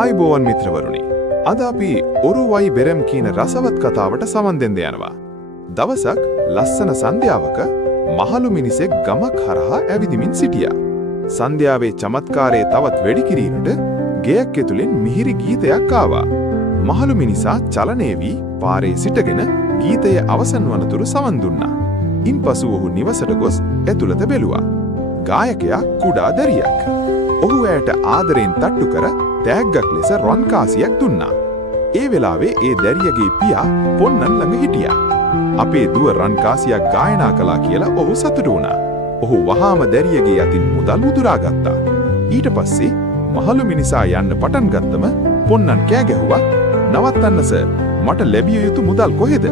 ආයිබෝවන් මිත්‍රවරුනි. අද අපි ඔරුවයි බෙරම් කියන රසවත් කතාවට සමන් දෙන්න යනවා. දවසක් ලස්සන සන්ධ්‍යාවක මහලු මිනිසෙක් ගමක් හරහා ඇවිදිමින් සිටියා. සන්ධ්‍යාවේ චමත්කාරයේ තවත් වැඩි කිරීමට ගෙයක් ඇතුලෙන් මිහිරි ගීතයක් ආවා. මහලු මිනිසා චලනය වී පාරේ සිටගෙන ගීතයේ අවසන් වනතුරු සවන් දුන්නා. ඉන්පසු ඔහු නිවසට ගොස් ඇතුළත බැලුවා. ගායකයා කුඩා දරියක්. ඔහු ඇයට ආදරෙන් තට්ටු කර තෑග්ගක් ලෙස රොන් කාසියක් දුන්නා. ඒ වෙලාවේ ඒ දැරියගේ පියා පොන්නන් ළඟ හිටියා. අපේ දුව රන් කාසියක් ගායනා කළා කියලා ඔහු සතුටු වුණා. ඔහු වහාම දැරියගේ අතින් මුදල් උදුරා ගත්තා. ඊට පස්සේ මහලු මිනිසා යන්න පටන් ගත්තම පොන්නන් කෑ ගැහුවා, "නවත්තන්න සර්, මට ලැබිය යුතු මුදල් කොහෙද?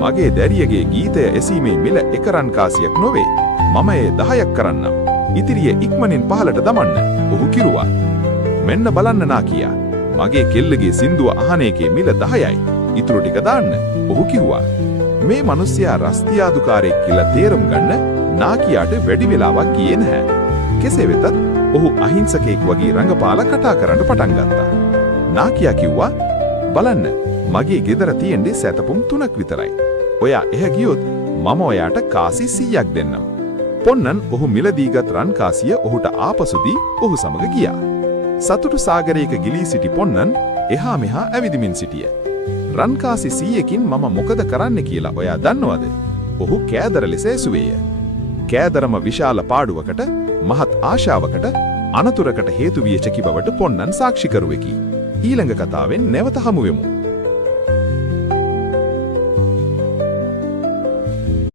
මගේ දැරියගේ ගීතය ඇසීමේ මිල එක රන් කාසියක් නොවේ. මම ඒ 10ක් කරන්නම්. ඉතිරිය ඉක්මනින් පහලට දමන්න." ඔහු කිරුවා. "මෙන්න බලන්න නාකියා. මගේ කෙල්ලගේ සින්දුව අහන එකේ මිල 10යි. ඉතුරු ටික දාන්න." ඔහු කිව්වා. මේ මිනිස්සයා රස්තියාදුකාරයෙක් කියලා තේරුම් ගන්න නාකියාට වැඩි වෙලාවක් ගියේ නැහැ. කෙසේ වෙතත් ඔහු අහිංසකයෙක් වගේ රඟපාලා කතා කරන්න පටන් ගත්තා. නාකියා කිව්වා, "බලන්න, මගේ ගෙදර තියෙන්නේ සැතපුම් 3ක් විතරයි. ඔයා එහ ගියොත් මම ඔයාට කාසි 100ක් දෙන්නම්." පොන්නන් ඔහු මිලදීගත් රන් කාසිය ඔහුට ආපසු දී ඔහු සමග ගියා. සතුටු සාගරයක ගිලී සිටි පොන්නන් එහා මෙහා ඇවිදිමින් සිටිය. "රන් කාසි 100කින් මම මොකද කරන්න කියලා ඔයා දන්නවද?" ඔහු කෑදර ලෙස ඇසුවේය. කෑදරම විශාල පාඩුවකට, මහත් ආශාවකට, අනතුරකට හේතු විය හැකි බවට පොන්නන් සාක්ෂිකරුවෙකි. ඊළඟ කතාවෙන් නැවත හමු වෙමු.